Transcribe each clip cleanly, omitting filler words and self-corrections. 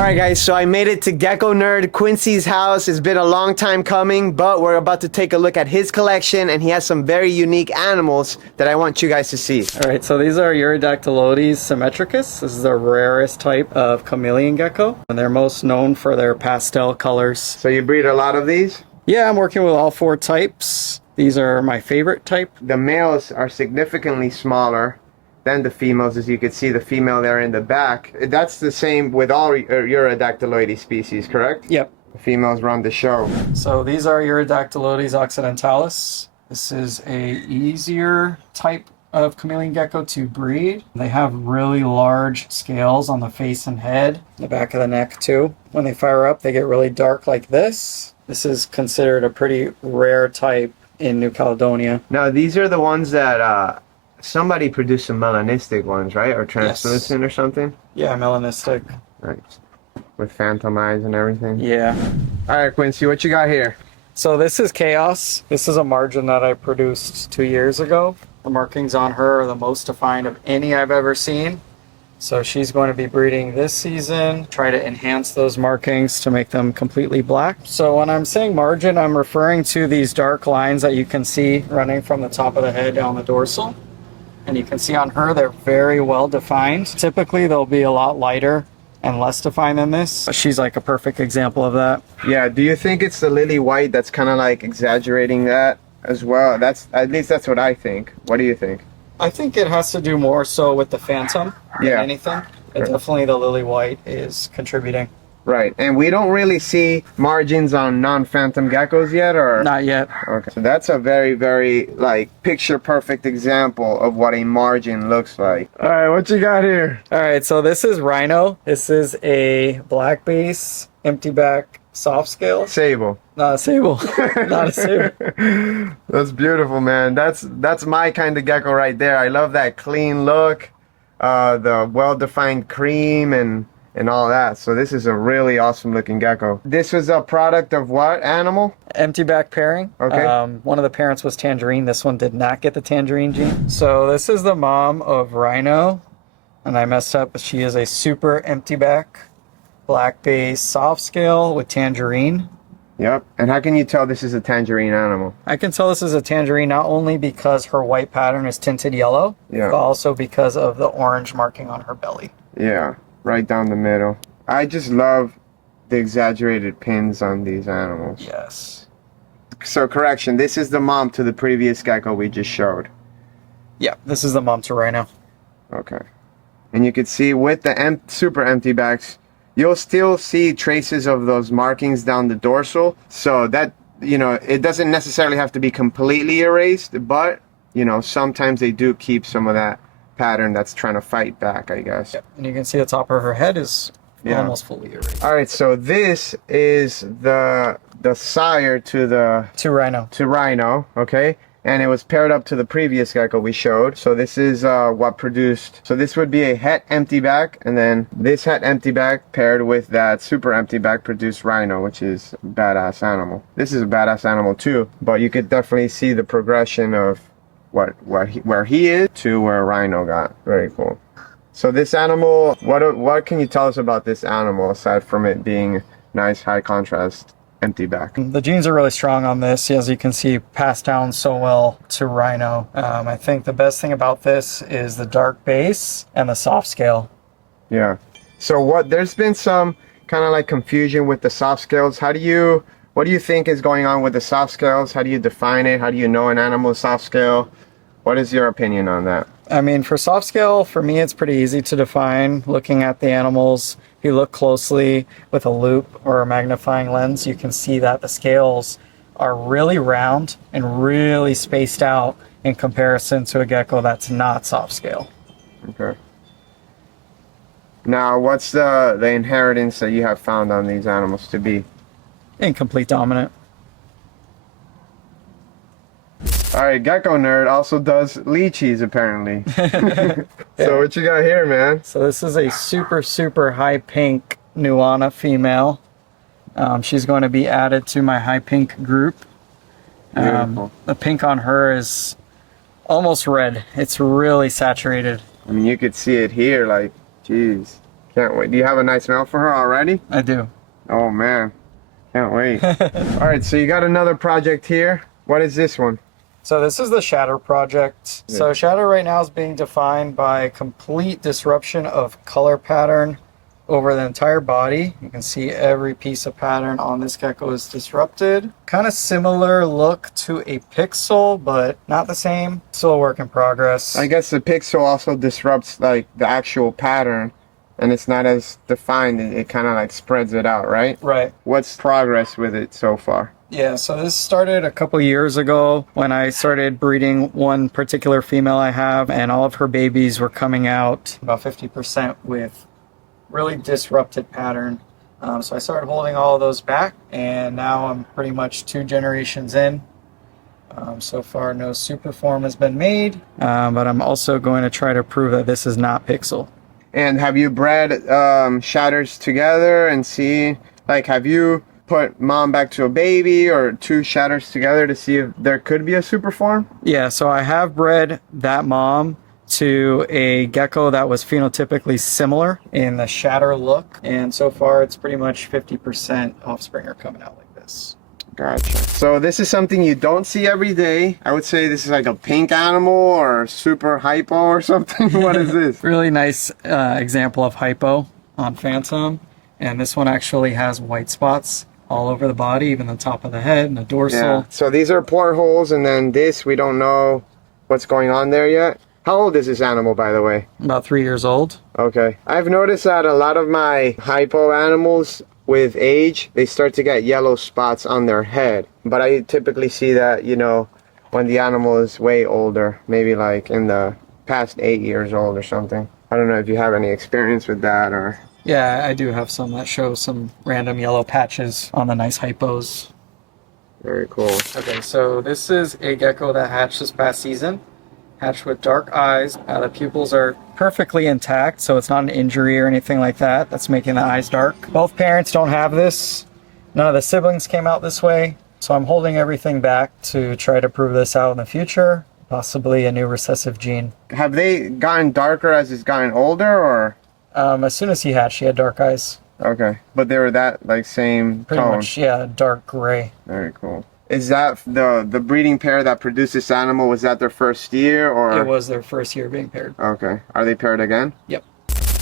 Alright guys, so I made it to Gecko Nerd Quincy's house. It's been a long time coming, but we're about to take a look at his collection, and he has some very unique animals that I want you guys to see. Alright, so these are Urodactylodes symmetricus. This is the rarest type of chameleon gecko, and they're most known for their pastel colors. So you breed a lot of these? Yeah, I'm working with all 4 types. These are my favorite type. The males are significantly smaller than the females, as you can see the female there in the back. That's the same with all Urodactyloides species, correct? Yep. The females run the show. So these are Urodactylodes occidentalis. This is a easier type of chameleon gecko to breed. They have really large scales on the face and head, the back of the neck too. When they fire up, they get really dark like this. This is considered a pretty rare type in New Caledonia. Now these are the ones that somebody produced some melanistic ones, right? Or translucent or something? Yeah, melanistic. Right. With phantom eyes and everything? Yeah. Alright, Quincy, what you got here? So this is Chaos. This is a margin that I produced 2 years ago. The markings on her are the most defined of any I've ever seen. So she's going to be breeding this season, try to enhance those markings to make them completely black. So when I'm saying margin, I'm referring to these dark lines that you can see running from the top of the head down the dorsal. And you can see on her, they're very well defined. Typically, they'll be a lot lighter and less defined than this. She's like a perfect example of that. Yeah, do you think it's the lily white that's kind of like exaggerating that as well? That's, at least that's what I think. What do you think? I think it has to do more so with the phantom than anything. But definitely the lily white is contributing. Right, and we don't really see margins on non-phantom geckos yet, or? Not yet. Okay, so that's a very, very, like, picture-perfect example of what a margin looks like. All right, what you got here? All right, so this is Rhino. This is a black base, Emptyback soft scale. Sable. Not a sable. Not a sable. That's beautiful, man. That's my kind of gecko right there. I love that clean look, the well-defined cream and all that. So this is a really awesome looking gecko. This was a product of what animal? Emptyback pairing. Okay. One of the parents was tangerine. This one did not get the tangerine gene. So this is the mom of Rhino, and I messed up. She is a super Emptyback black base soft scale with tangerine. Yep. And how can you tell this is a tangerine animal? I can tell this is a tangerine not only because her white pattern is tinted yellow, but also because of the orange marking on her belly. Yeah. Right down the middle. I just love the exaggerated pins on these animals. Yes. So correction, this is the mom to the previous gecko we just showed. Yeah, this is the mom to Rhino. Okay. And you can see with the super empty backs, you'll still see traces of those markings down the dorsal. So that, you know, it doesn't necessarily have to be completely erased, but, you know, sometimes they do keep some of that pattern that's trying to fight back, I guess. Yep. And you can see the top of her head is almost fully erased. All right, so this is the sire to Rhino, okay? And it was paired up to the previous gecko we showed. So this is what produced. So this would be a het Emptyback, and then this het Emptyback paired with that super Emptyback produced Rhino, which is a badass animal. This is a badass animal too, but you could definitely see the progression of where he is to where Rhino got. Very cool. So this animal, what can you tell us about this animal aside from it being nice high contrast Emptyback? The genes are really strong on this, as you can see, passed down so well to Rhino. I think the best thing about this is the dark base and the soft scale. Yeah. So there's been some kind of like confusion with the soft scales. What do you think is going on with the soft scales? How do you define it? How do you know an animal is soft scale? What is your opinion on that? I mean, for soft scale, for me, it's pretty easy to define. Looking at the animals, if you look closely with a loupe or a magnifying lens, you can see that the scales are really round and really spaced out in comparison to a gecko that's not soft scale. Okay. Now, what's the inheritance that you have found on these animals to be? Incomplete dominant. All right, Gecko Nerd also does lychees apparently. So what you got here, man? So this is a super, super high pink Nuana female. She's going to be added to my high pink group. The pink on her is almost red. It's really saturated. I mean, you could see it here, like, geez. Can't wait. Do you have a nice mail for her already? I do. Oh man, can't wait. All right, so you got another project here. What is this one? So this is the shatter project. Yeah. So shatter right now is being defined by complete disruption of color pattern over the entire body. You can see every piece of pattern on this gecko is disrupted. Kind of similar look to a pixel, but not the same. Still a work in progress. I guess the pixel also disrupts like the actual pattern, and it's not as defined. It kind of like spreads it out, right? Right. What's progress with it so far? Yeah, so this started a couple years ago when I started breeding one particular female I have, and all of her babies were coming out about 50% with really disrupted pattern. So I started holding all of those back, and now I'm pretty much 2 generations in. So far, no super form has been made, but I'm also going to try to prove that this is not pixel. And have you bred shatters together and see, like, have you put mom back to a baby or 2 shatters together to see if there could be a super form? Yeah, so I have bred that mom to a gecko that was phenotypically similar in the shatter look, and so far it's pretty much 50% offspring are coming out like this. Gotcha. So this is something you don't see every day. I would say this is like a pink animal or super hypo or something. What is this? Really nice example of hypo on Phantom, and this one actually has white spots all over the body, even the top of the head and the dorsal. Yeah. So these are portholes, and then this, we don't know what's going on there yet. How old is this animal, by the way? About 3 years old. Okay. I've noticed that a lot of my hypo animals, with age, they start to get yellow spots on their head. But I typically see that, you know, when the animal is way older, maybe like in the past 8 years old or something. I don't know if you have any experience with that or... Yeah, I do have some that show some random yellow patches on the nice hypos. Very cool. Okay, so this is a gecko that hatched this past season. Hatched with dark eyes. The pupils are perfectly intact, so it's not an injury or anything like that that's making the eyes dark. Both parents don't have this. None of the siblings came out this way. So I'm holding everything back to try to prove this out in the future. Possibly a new recessive gene. Have they gotten darker as it's gotten older, or...? As soon as he hatched, he had dark eyes. Okay. But they were that, like, same Pretty tone? much, yeah, dark gray. Very cool. Is that the breeding pair that produced this animal, was that their first year, or...? It was their first year being paired. Okay. Are they paired again? Yep.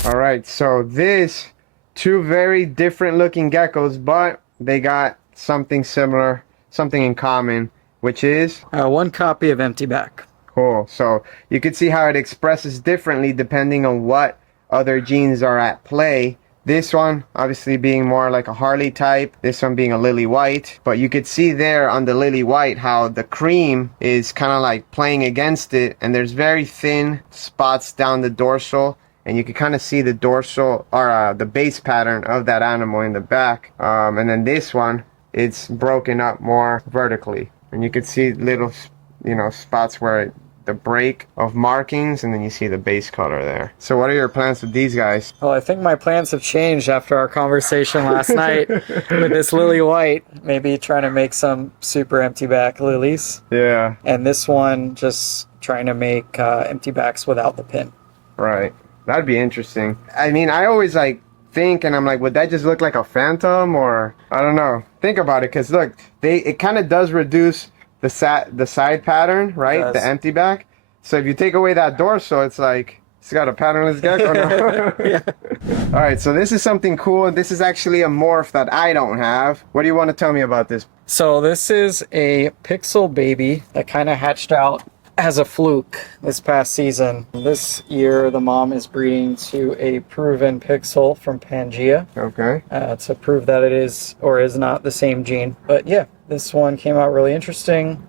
All right. So this, 2 very different looking geckos, but they got something similar, something in common, which is... 1 copy of Emptyback. Cool. So you can see how it expresses differently depending on what other genes are at play. This one obviously being more like a Harley type, this one being a lily white, but you could see there on the lily white how the cream is kind of like playing against it, and there's very thin spots down the dorsal, and you can kind of see the dorsal or the base pattern of that animal in the back. And then this one, it's broken up more vertically, and you could see little, you know, spots where the break of markings, and then you see the base color there. So what are your plans with these guys? Well, I think my plans have changed after our conversation last night with this lily white. Maybe trying to make some super Emptyback lilies. Yeah. And this one just trying to make Emptybacks without the pin. Right. That'd be interesting. I mean, I always like think, and I'm like, would that just look like a phantom, or I don't know. Think about it, because look, it kind of does reduce the side pattern, right? The Emptyback. So if you take away that dorsal, it's like it's got a patternless gecko now. Yeah. All right, so this is something cool. This is actually a morph that I don't have. What do you want to tell me about this? So this is a pixel baby that kind of hatched out as a fluke this past season. This year, the mom is breeding to a proven pixel from Pangea. Okay. To prove that it is or is not the same gene. But yeah, this one came out really interesting.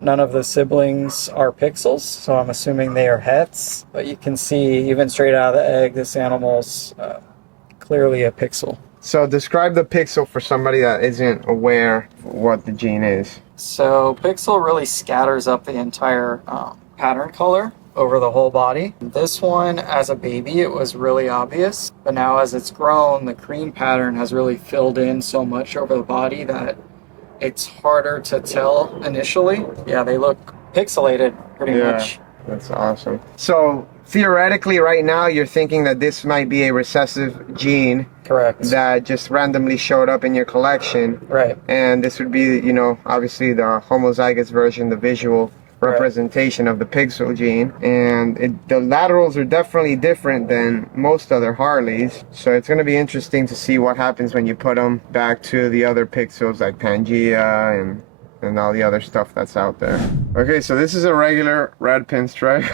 None of the siblings are pixels, so I'm assuming they are hets. But you can see, even straight out of the egg, this animal's clearly a pixel. So describe the pixel for somebody that isn't aware what the gene is. So pixel really scatters up the entire pattern color over the whole body. This one, as a baby, it was really obvious. But now as it's grown, the cream pattern has really filled in so much over the body that it's harder to tell initially. Yeah, they look pixelated pretty much. That's awesome. So theoretically, right now, you're thinking that this might be a recessive gene. Correct. That just randomly showed up in your collection. Right. And this would be, you know, obviously the homozygous version, the visual representation of the pixel gene. And the laterals are definitely different than most other Harleys. So it's going to be interesting to see what happens when you put them back to the other pixels like Pangea and all the other stuff that's out there. Okay, so this is a regular red pinstripe.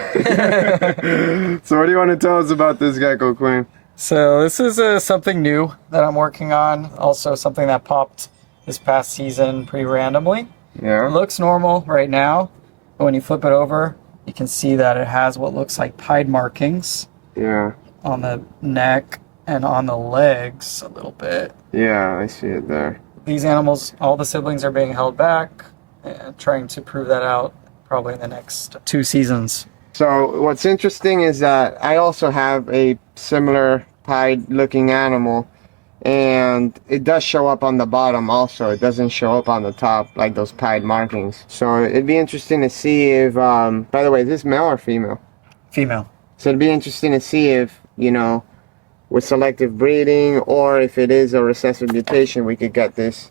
So what do you want to tell us about this gecko, Quinn? So this is something new that I'm working on. Also something that popped this past season pretty randomly. Yeah. It looks normal right now, but when you flip it over, you can see that it has what looks like pied markings. Yeah. On the neck and on the legs a little bit. Yeah, I see it there. These animals, all the siblings are being held back, and trying to prove that out probably in the next 2 seasons. So what's interesting is that I also have a similar pied looking animal, and it does show up on the bottom also. It doesn't show up on the top like those pied markings. So it'd be interesting to see if, by the way, is this male or female? Female. So it'd be interesting to see if, you know, with selective breeding or if it is a recessive mutation, we could get this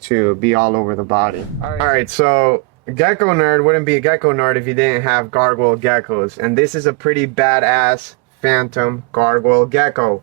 to be all over the body. All right, so Gecko Nerd wouldn't be a Gecko Nerd if you didn't have gargoyle geckos. And this is a pretty badass phantom gargoyle gecko.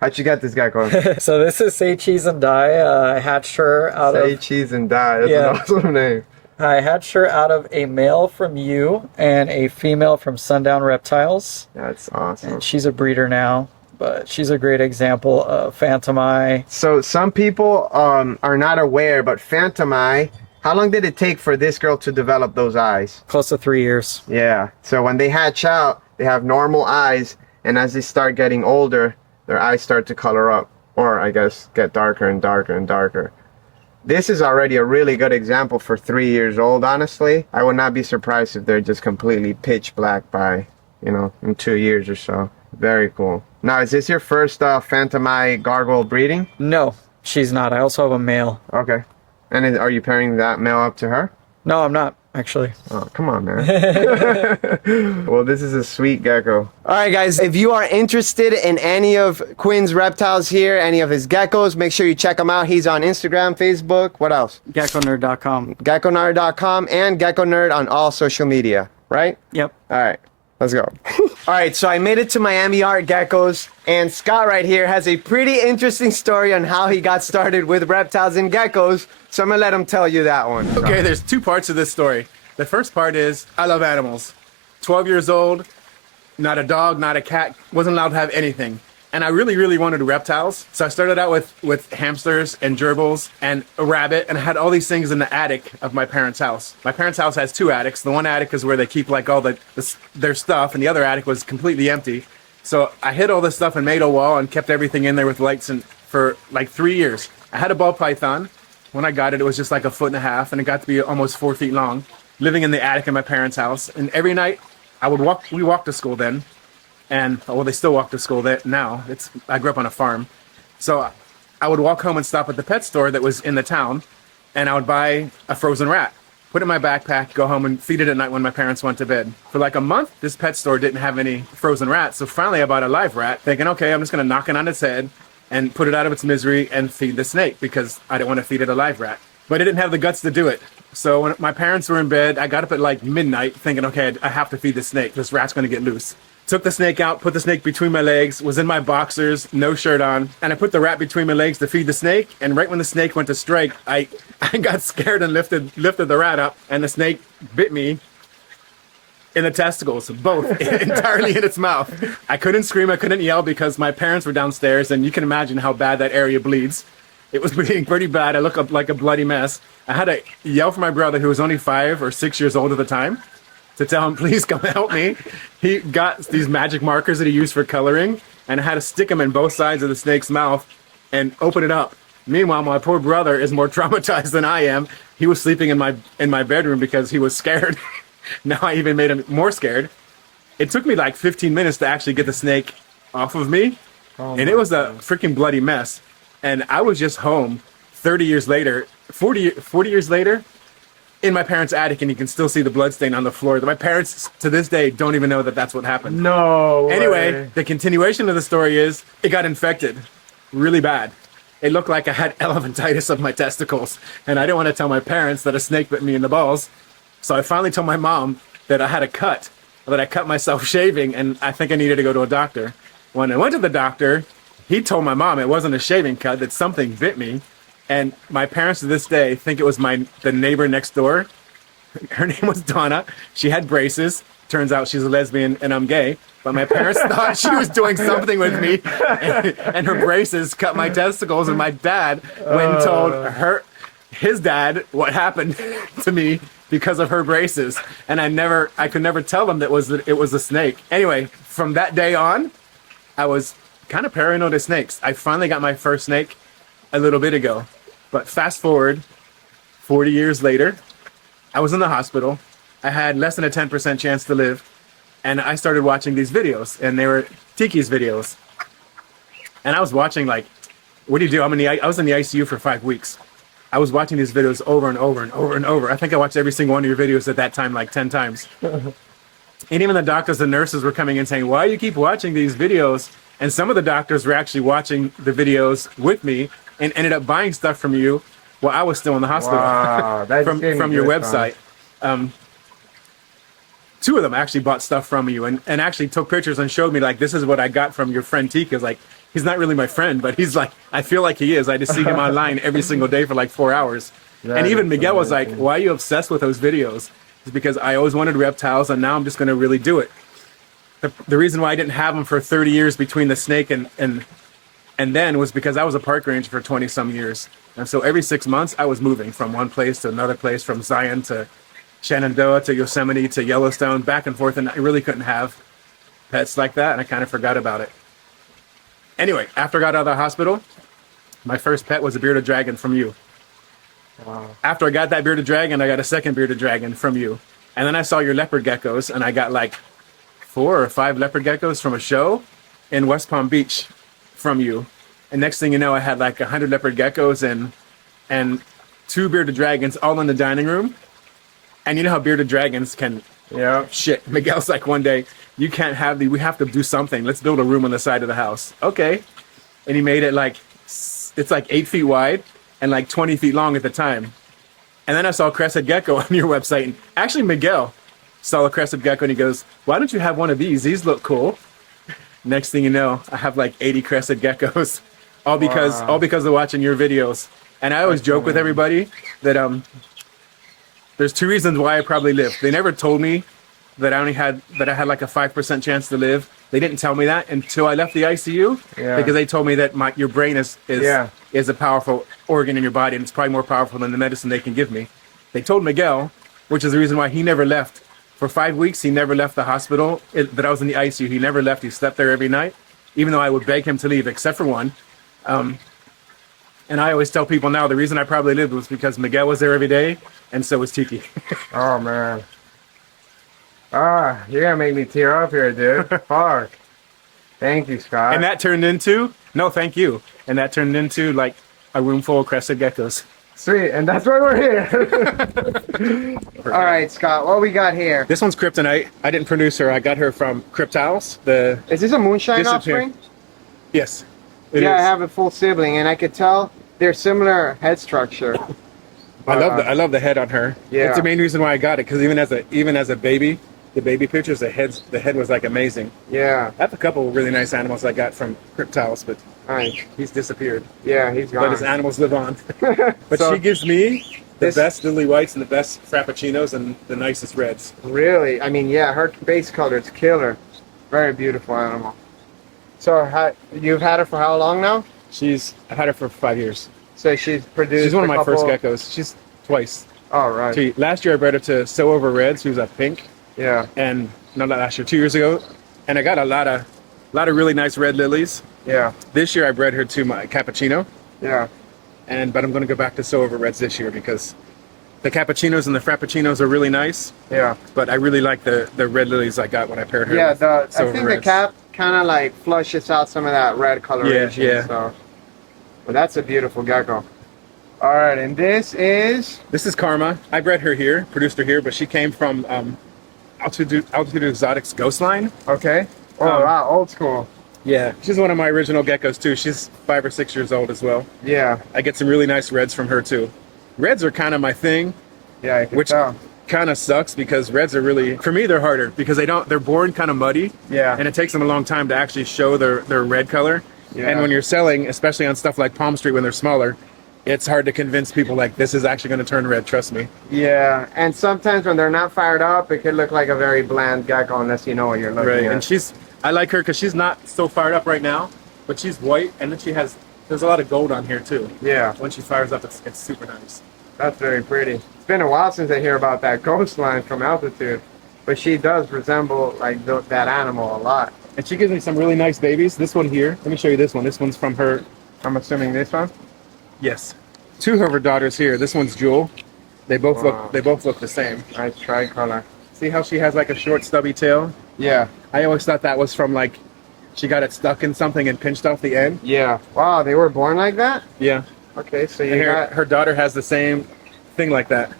How'd you get this gecko? So this is Say Cheese and Die. I hatched her out of... Say Cheese and Die, that's an awesome name. I hatched her out of a male from you and a female from Sundown Reptiles. That's awesome. And she's a breeder now, but she's a great example of phantom eye. So some people are not aware, but phantom eye, how long did it take for this girl to develop those eyes? Close to 3 years. Yeah, so when they hatch out, they have normal eyes, and as they start getting older, their eyes start to color up, or I guess get darker and darker and darker. This is already a really good example for 3 years old, honestly. I would not be surprised if they're just completely pitch black by, you know, in 2 years or so. Very cool. Now, is this your first phantom eye gargoyle breeding? No, she's not. I also have a male. Okay. And are you pairing that male up to her? No, I'm not, actually. Oh, come on, man. Well, this is a sweet gecko. All right, guys, if you are interested in any of Quinn's reptiles here, any of his geckos, make sure you check him out. He's on Instagram, Facebook. What else? GeckoNerd.com. GeckoNerd.com and Gecko Nerd on all social media, right? Yep. All right. Let's go. All right, so I made it to Miami Art Geckos, and Scott right here has a pretty interesting story on how he got started with reptiles and geckos, so I'm gonna let him tell you that one. Okay, there's 2 parts of this story. The first part is, I love animals. 12 years old, not a dog, not a cat, wasn't allowed to have anything. And I really, really wanted reptiles. So I started out with hamsters and gerbils and a rabbit, and I had all these things in the attic of my parents' house. My parents' house has 2 attics. The one attic is where they keep like all their stuff, and the other attic was completely empty. So I hid all this stuff and made a wall and kept everything in there with lights for like 3 years. I had a ball python. When I got it, it was just like 1.5 feet, and it got to be almost 4 feet long, living in the attic in my parents' house. And every night we walked to school then. And, well, they still walk to school now. I grew up on a farm. So I would walk home and stop at the pet store that was in the town, and I would buy a frozen rat, put it in my backpack, go home and feed it at night when my parents went to bed. For like a month, this pet store didn't have any frozen rats. So finally I bought a live rat, thinking, okay, I'm just going to knock it on its head and put it out of its misery and feed the snake, because I didn't want to feed it a live rat. But it didn't have the guts to do it. So when my parents were in bed, I got up at like midnight thinking, okay, I have to feed the snake. This rat's going to get loose. Took the snake out, put the snake between my legs, was in my boxers, no shirt on, and I put the rat between my legs to feed the snake, and right when the snake went to strike, I got scared and lifted the rat up, and the snake bit me in the testicles, both, entirely in its mouth. I couldn't scream, I couldn't yell because my parents were downstairs, and you can imagine how bad that area bleeds. It was bleeding pretty bad. I looked up like a bloody mess. I had to yell for my brother, who was only 5 or 6 years old at the time, to tell him, please come help me. He got these magic markers that he used for coloring, and I had to stick them in both sides of the snake's mouth and open it up. Meanwhile, my poor brother is more traumatized than I am. He was sleeping in my bedroom because he was scared. Now I even made him more scared. It took me like 15 minutes to actually get the snake off of me, and it was a freaking bloody mess. And I was just home 30 years later, 40 years later, in my parents' attic, and you can still see the blood stain on the floor. My parents, to this day, don't even know that that's what happened. No way. Anyway, the continuation of the story is it got infected really bad. It looked like I had elephantitis of my testicles, and I didn't want to tell my parents that a snake bit me in the balls. So I finally told my mom that I had a cut, that I cut myself shaving, and I think I needed to go to a doctor. When I went to the doctor, he told my mom it wasn't a shaving cut, that something bit me. And my parents to this day think it was the neighbor next door. Her name was Donna. She had braces. Turns out she's a lesbian and I'm gay. But my parents thought she was doing something with me. And her braces cut my testicles. And my dad went and told his dad what happened to me because of her braces. And I could never tell them that it was a snake. Anyway, from that day on, I was kind of paranoid of snakes. I finally got my first snake a little bit ago. But fast forward 40 years later, I was in the hospital. I had less than a 10% chance to live. And I started watching these videos, and they were Tiki's videos. And I was watching, like, what do you do? I was in the ICU for 5 weeks. I was watching these videos over and over and over and over. I think I watched every single one of your videos at that time like 10 times. And even the doctors and nurses were coming in saying, why do you keep watching these videos? And some of the doctors were actually watching the videos with me and ended up buying stuff from you while I was still in the hospital. Wow, that's from your website. Two of them actually bought stuff from you and actually took pictures and showed me, like, this is what I got from your friend Tika's. Like, he's not really my friend, but he's like, I feel like he is. I just see him online every single day for like 4 hours. And even Miguel was like, why are you obsessed with those videos? It's because I always wanted reptiles, and now I'm just going to really do it. The reason why I didn't have them for 30 years between the snake and then was because I was a park ranger for 20 some years. And so every 6 months I was moving from one place to another place, from Zion to Shenandoah to Yosemite to Yellowstone, back and forth. And I really couldn't have pets like that. And I kind of forgot about it. Anyway, after I got out of the hospital, my first pet was a bearded dragon from you. Wow. After I got that bearded dragon, I got a second bearded dragon from you. And then I saw your leopard geckos, and I got like 4 or 5 leopard geckos from a show in West Palm Beach from you. And next thing you know, I had like 100 leopard geckos and 2 bearded dragons all in the dining room. And you know how bearded dragons can, shit. Miguel's like, one day, you can't have we have to do something. Let's build a room on the side of the house. Okay. And he made it like, it's like 8 feet wide and like 20 feet long at the time. And then I saw Crested Gecko on your website. And actually, Miguel saw a Crested Gecko and he goes, why don't you have one of these? These look cool. Next thing you know, I have like 80 Crested Geckos, all because of watching your videos. And I always joke with everybody that there's 2 reasons why I probably lived. They never told me that I had like a 5% chance to live. They didn't tell me that until I left the ICU, because they told me that your brain is a powerful organ in your body, and it's probably more powerful than the medicine they can give me. They told Miguel, which is the reason why he never left. For 5 weeks, he never left the hospital that I was in the ICU. He never left. He slept there every night, even though I would beg him to leave, except for one. And I always tell people now, the reason I probably lived was because Miguel was there every day, and so was Tiki. Oh, man. You're gonna make me tear up here, dude. Fuck. Thank you, Scott. And that turned into, no, thank you. And that turned into like a room full of Crested Geckos. Sweet, and that's why we're here. All right, Scott, what we got here? This one's Kryptonite. I didn't produce her. I got her from Reptiles. Is this a moonshine offspring? Yes. I have a full sibling, and I could tell they're similar head structure. I love the head on her. Yeah. It's the main reason why I got it, because even as a baby, the baby pictures, the head was like amazing. Yeah. I have a couple of really nice animals I got from Reptiles, but he's disappeared. Yeah, he's gone. But his animals live on. But so, she gives me the best lily whites and the best frappuccinos and the nicest reds. Really? I mean, yeah, her base color is killer. Very beautiful animal. So you've had her for how long now? I've had her for 5 years. So she's produced. She's one of my first geckos. She's twice. Oh, right. Last year I bred her to So Over Reds, who's a pink. Yeah. And not last year, 2 years ago, and I got a lot of really nice red lilies. Yeah. This year I bred her to my cappuccino. Yeah. But I'm going to go back to So Over Reds this year because the cappuccinos and the frappuccinos are really nice. Yeah. But I really like the red lilies I got when I paired her. Yeah. With I think the cap kind of like flushes out some of that red coloration. Yeah. So, but that's a beautiful gecko. All right, and this is Karma. I bred her here, produced her here, but she came from Altitude Exotics Ghost line. okay. Oh wow, old school. Yeah, she's one of my original geckos too. She's 5 or 6 years old as well. Yeah. I get some really nice reds from her too. Reds are kind of my thing. Yeah, I can which tell. kind of sucks because reds are really, for me, they're harder because they're born kind of muddy. Yeah. And it takes them a long time to actually show their red color. Yeah. And when you're selling, especially on stuff like Palm Street when they're smaller, it's hard to convince people like this is actually going to turn red, trust me. Yeah, and sometimes when they're not fired up, it could look like a very bland gecko unless you know what you're looking at. And I like her because she's not so fired up right now, but she's white, and then there's a lot of gold on here too. Yeah. When she fires up, it's super nice. That's very pretty. It's been a while since I hear about that ghost line from Altitude, but she does resemble like that animal a lot. And she gives me some really nice babies. This one here, let me show you this one. This one's from her. I'm assuming this one? Yes. 2 of her daughters here. This one's Jewel. They both look the same. Nice tricolor. See how she has like a short stubby tail? Yeah. I always thought that was from like she got it stuck in something and pinched off the end. Yeah. Wow, they were born like that? Yeah. Okay, so And her daughter has the same thing like that.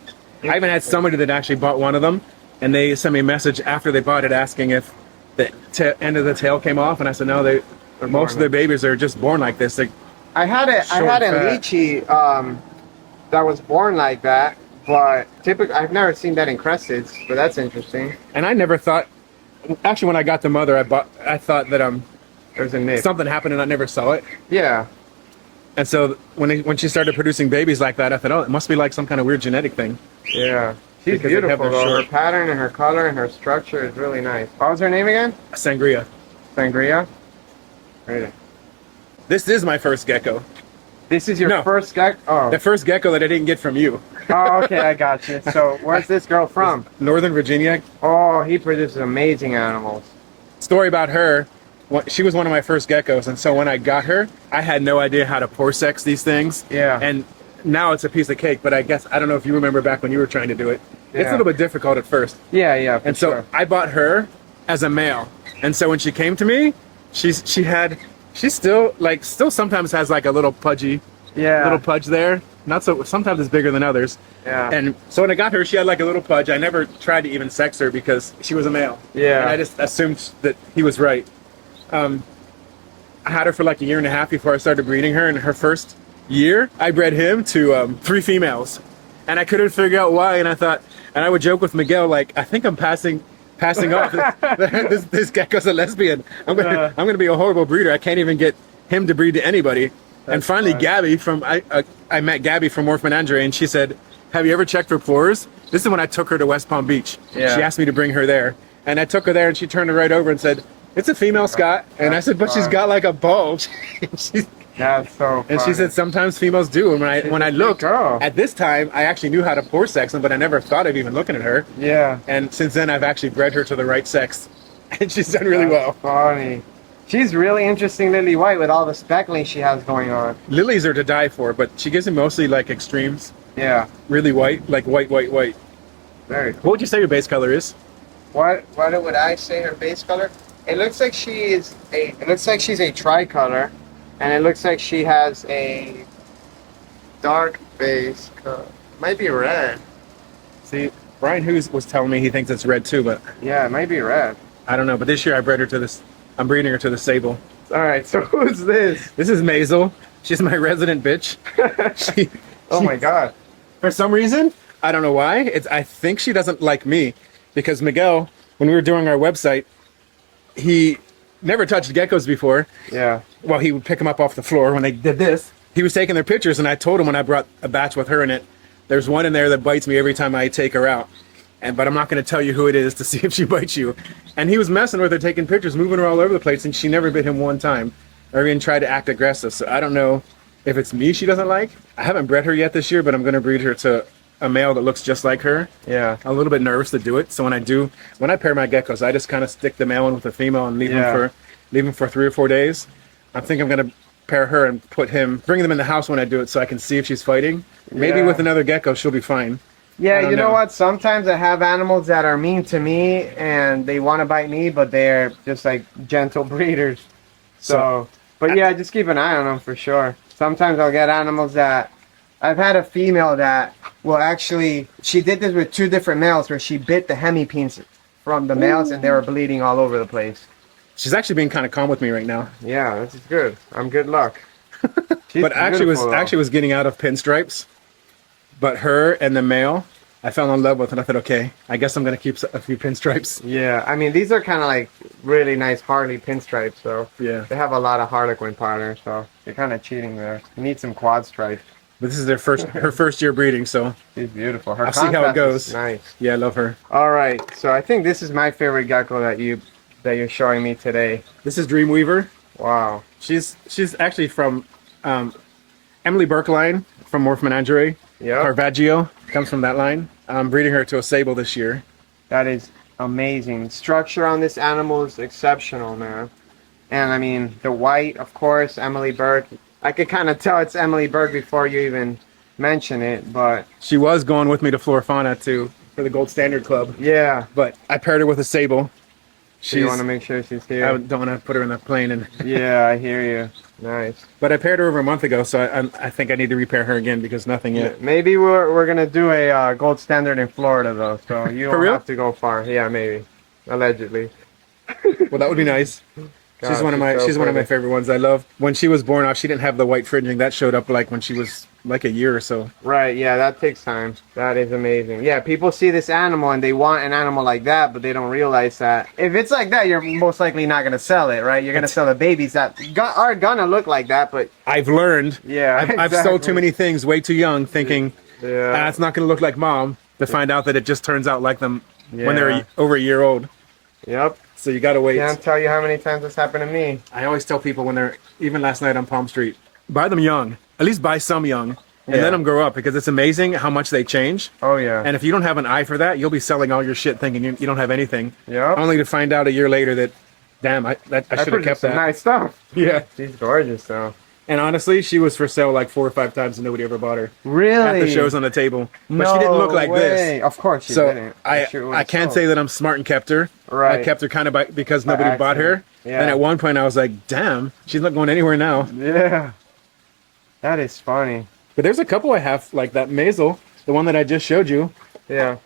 I even had somebody that actually bought one of them, and they sent me a message after they bought it asking if the end of the tail came off, and I said no, most of their babies are just born like this. I had a lychee that was born like that, but typically I've never seen that in Cresteds, but that's interesting. And I never thought. Actually, when I got the mother, I thought that there's a nip. Something happened and I never saw it. Yeah. And so when she started producing babies like that, I thought, oh, it must be like some kind of weird genetic thing. Yeah. She's Because they have beautiful their though. Her short- pattern and her color and her structure is really nice. What was her name again? Sangria. Sangria? Right. This is my first gecko. This is your No. first gecko? Oh. The first gecko that I didn't get from you. Oh, okay, I got you. So where's this girl from? Northern Virginia. Oh, he produces amazing animals. Story about her. She was one of my first geckos, and so when I got her, I had no idea how to pour sex these things. Yeah. And now it's a piece of cake, but I guess, I don't know if you remember back when you were trying to do it. It's Yeah. a little bit difficult at first. Yeah, yeah. And so I bought her as a male. And so when she came to me, she still sometimes has like a little pudgy, little pudge there. Not so, sometimes it's bigger than others. Yeah. And so when I got her, she had like a little pudge. I never tried to even sex her because she was a male. Yeah. And I just assumed that he was right. I had her for like a year and a half before I started breeding her. And her first year, I bred him to 3 females. And I couldn't figure out why. And I would joke with Miguel, like, I think I'm passing off. This gecko's a lesbian. I'm gonna be a horrible breeder. I can't even get him to breed to anybody. And finally, Gabby I met Gabby from Morph Menagerie, and she said, "Have you ever checked for pores?" This is when I took her to West Palm Beach. Yeah. She asked me to bring her there, and I took her there, and she turned her right over and said, "It's a female, Scott." And I said, "But she's got like a bulge." That's so funny. And she said, "Sometimes females do." And when I looked girl. at this time, I actually knew how to pore sex them, but I never thought of even looking at her. Yeah. And since then, I've actually bred her to the right sex, and she's done really well. Funny. She's really interesting, Lily White, with all the speckling she has going on. Lilies are to die for, but she gives me mostly like extremes. Yeah. Really white, like white. Very cool. What would you say your base color is? What would I say her base color? It looks like she's a tricolor, and it looks like she has a dark base color. Might be red. See, Brian Hughes was telling me he thinks it's red too, but Yeah, it might be red. I don't know. But this year I bred her to this. I'm breeding her to the sable. All right, so who's this? This is Maisel. She's my resident bitch. Oh my God. For some reason, I don't know why. I think she doesn't like me because Miguel, when we were doing our website, he never touched geckos before. Yeah. Well, he would pick them up off the floor when they did this. He was taking their pictures, and I told him when I brought a batch with her in it, there's one in there that bites me every time I take her out. But I'm not going to tell you who it is to see if she bites you. And he was messing with her, taking pictures, moving her all over the place, and she never bit him one time or even tried to act aggressive. So I don't know if it's me she doesn't like. I haven't bred her yet this year, but I'm going to breed her to a male that looks just like her. Yeah. I'm a little bit nervous to do it. So when I pair my geckos, I just kind of stick the male one with the female and leave them for 3 or 4 days. I think I'm going to pair her and bring them in the house when I do it so I can see if she's fighting. Maybe Yeah. with another gecko, she'll be fine. Yeah, don't you know know. what? Sometimes I have animals that are mean to me and they want to bite me, but they're just like gentle breeders. But yeah, just keep an eye on them for sure. Sometimes I'll get animals that I've had a female that, well, actually, she did this with 2 different males where she bit the hemipenes from the males and they were bleeding all over the place. She's actually being kind of calm with me right now. Yeah, this is good. I'm good luck. But actually was getting out of pinstripes. But her and the male, I fell in love with, and I thought, okay, I guess I'm gonna keep a few pinstripes. Yeah, I mean, these are kind of like really nice Harley pinstripes, so Yeah. they have a lot of Harlequin pattern, so you're kind of cheating there. You need some quad stripes. But this is her first year breeding, so She's beautiful. Her I'll see how it contrast goes. is nice. Yeah, I love her. All right, so I think this is my favorite gecko that you're showing me today. This is Dreamweaver. Wow. She's actually from Emily Burke line from Morph Menagerie. Yeah. Caravaggio comes from that line. I'm breeding her to a sable this year. That is amazing. Structure on this animal is exceptional, man. And I mean, the white, of course, Emily Burke. I could kind of tell it's Emily Burke before you even mention it, but She was going with me to Flora Fauna for the Gold Standard Club, yeah. but I paired her with a sable. So you want to make sure she's here. I don't want to put her in the plane, Yeah, I hear you. Nice. but I paired her over a month ago, so I think I need to repair her again because nothing yet. Maybe we're gonna do a gold standard in Florida though, so you For don't real? have to go far. Yeah, maybe. Allegedly. Well, that would be nice. God, She's one of my favorite ones. I love when she was born off. She didn't have the white fringing that showed up like when she was like a year or so. Right, yeah, that takes time. That is amazing. Yeah, people see this animal and they want an animal like that, but they don't realize that if it's like that, you're most likely not gonna sell it, right? You're gonna sell the babies that are gonna look like that, but I've learned. yeah, I've sold too many things way too young, thinking Yeah. it's not gonna look like mom. To find out that it just turns out like them when Yeah. they're over a year old. Yep. So you gotta wait. Can't tell you how many times this happened to me. I always tell people when they're, even last night on Palm Street, buy them young. At least buy some young and Yeah. let them grow up because it's amazing how much they change. Oh yeah. And if you don't have an eye for that, you'll be selling all your shit thinking you don't have anything. Yep. Only to find out a year later that, damn, I should have produced kept some that. nice stuff. Yeah. She's gorgeous though. And honestly, she was for sale like 4 or 5 times and nobody ever bought her. Really? At the shows on the table. But she didn't look like way. this. Of course she So didn't. I can't say that I'm smart and kept her. Right. I kept her kind of because nobody bought her. Yeah. Then at one point I was like, damn, she's not going anywhere now. Yeah. That is funny. But there's a couple I have, like that Maisel, the one that I just showed you. Yeah.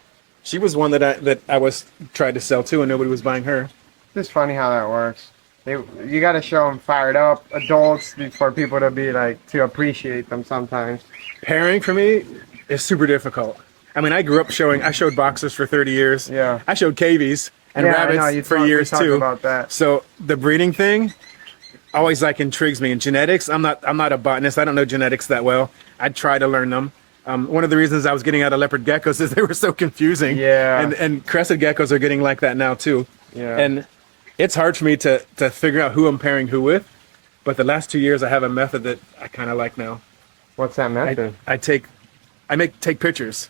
She was one that I was tried to sell too, and nobody was buying her. It's funny how that works. You got to show them fired up adults for people to be like, to appreciate them sometimes. Pairing for me is super difficult. I mean, I grew up I showed boxers for 30 years. Yeah. I showed cavies and Yeah, I know, rabbits for years we talked too. about that. So the breeding thing always like intrigues me. And genetics, I'm not a botanist. I don't know genetics that well. I try to learn them. One of the reasons I was getting out of leopard geckos is they were so confusing. Yeah. And crested geckos are getting like that now too. Yeah. And it's hard for me to figure out who I'm pairing who with. But the last 2 years I have a method that I kind of like now. What's that method? I take pictures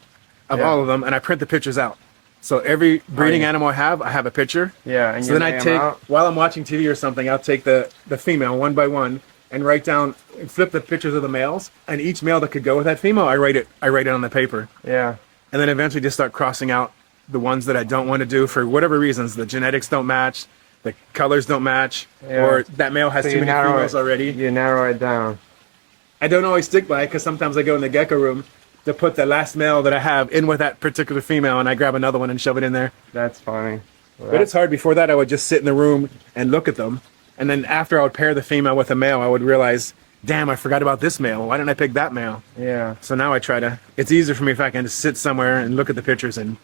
of Yeah. all of them and I print the pictures out. So every breeding animal I have a picture. Yeah, and so you then I lay 'em take, out? while I'm watching TV or something, I'll take the female one by one and write down, flip the pictures of the males, and each male that could go with that female, I write it on the paper. Yeah. And then eventually just start crossing out the ones that I don't want to do for whatever reasons. The genetics don't match, the colors don't match, Yeah. or that male has So too you many narrow females already. You narrow it down. I don't always stick by it because sometimes I go in the gecko room to put the last male that I have in with that particular female, and I grab another one and shove it in there. That's funny. But it's hard. Before that, I would just sit in the room and look at them. And then after I would pair the female with a male, I would realize, damn, I forgot about this male. Why didn't I pick that male? Yeah. So now I try to, it's easier for me if I can just sit somewhere and look at the pictures and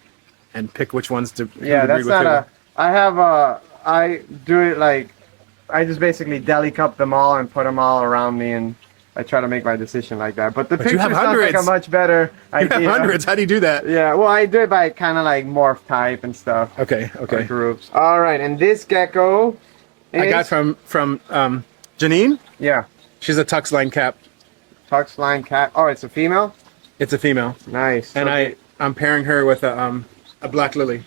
pick which ones to Yeah, breed that's not who. I do it like, I just basically deli cup them all and put them all around me, and I try to make my decision like that. But the But you picture have sounds like a hundreds. much better You idea. have hundreds. How do you do that? Yeah, well, I do it by kind of like morph type and stuff. Okay, Or okay. groups. All right, and this gecko is... I got from Janine. Yeah, She's a tux line cap. tux line cat. Oh, it's a female? It's a female. Nice. And Okay. I'm pairing her with a black lily.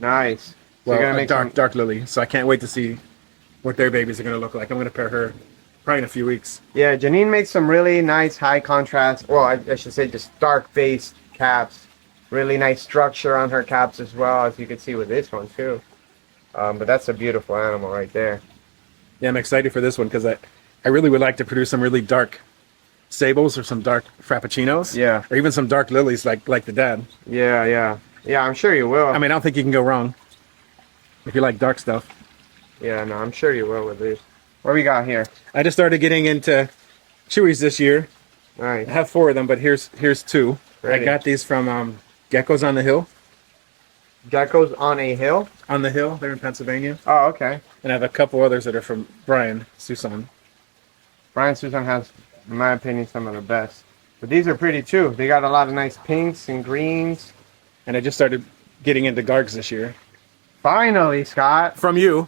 Nice. So Well, you're gonna a make dark lily. So I can't wait to see what their babies are going to look like. I'm going to pair her probably in a few weeks. Yeah, Janine makes some really nice high contrast, well, I should say just dark based caps. Really nice structure on her caps as well, as you can see with this one too. But that's a beautiful animal right there. Yeah, I'm excited for this one because I really would like to produce some really dark sables or some dark frappuccinos. Yeah. Or even some dark lilies like the dad. Yeah. I'm sure you will. I mean, I don't think you can go wrong if you like dark stuff. Yeah, no, I'm sure you will with these. What we got here? I just started getting into chewies this year. Nice. I have 4 of them, but here's 2. Ready. I got these from Geckos on the Hill. Geckos on a hill? On the Hill, they're in Pennsylvania. Oh, okay. And I have a couple others that are from Brian Susan. Brian Susan has, in my opinion, some of the best. But these are pretty too. They got a lot of nice pinks and greens. And I just started getting into gargs this year. Finally, Scott. From you.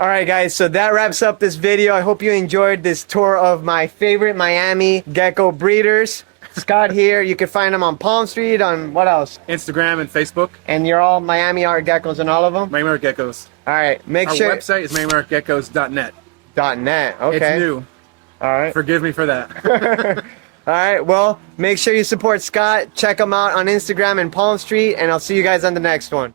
All right, guys, so that wraps up this video. I hope you enjoyed this tour of my favorite Miami gecko breeders. Scott here. You can find them on Palm Street, on what else? Instagram and Facebook. And you're all Miami Art Geckos in all of them? Miami Art Geckos. All right, make Our sure. website is MiamiArtGeckos.net. .net, okay. It's new. All right. Forgive me for that. All right, well, make sure you support Scott. Check him out on Instagram and Palm Street, and I'll see you guys on the next one.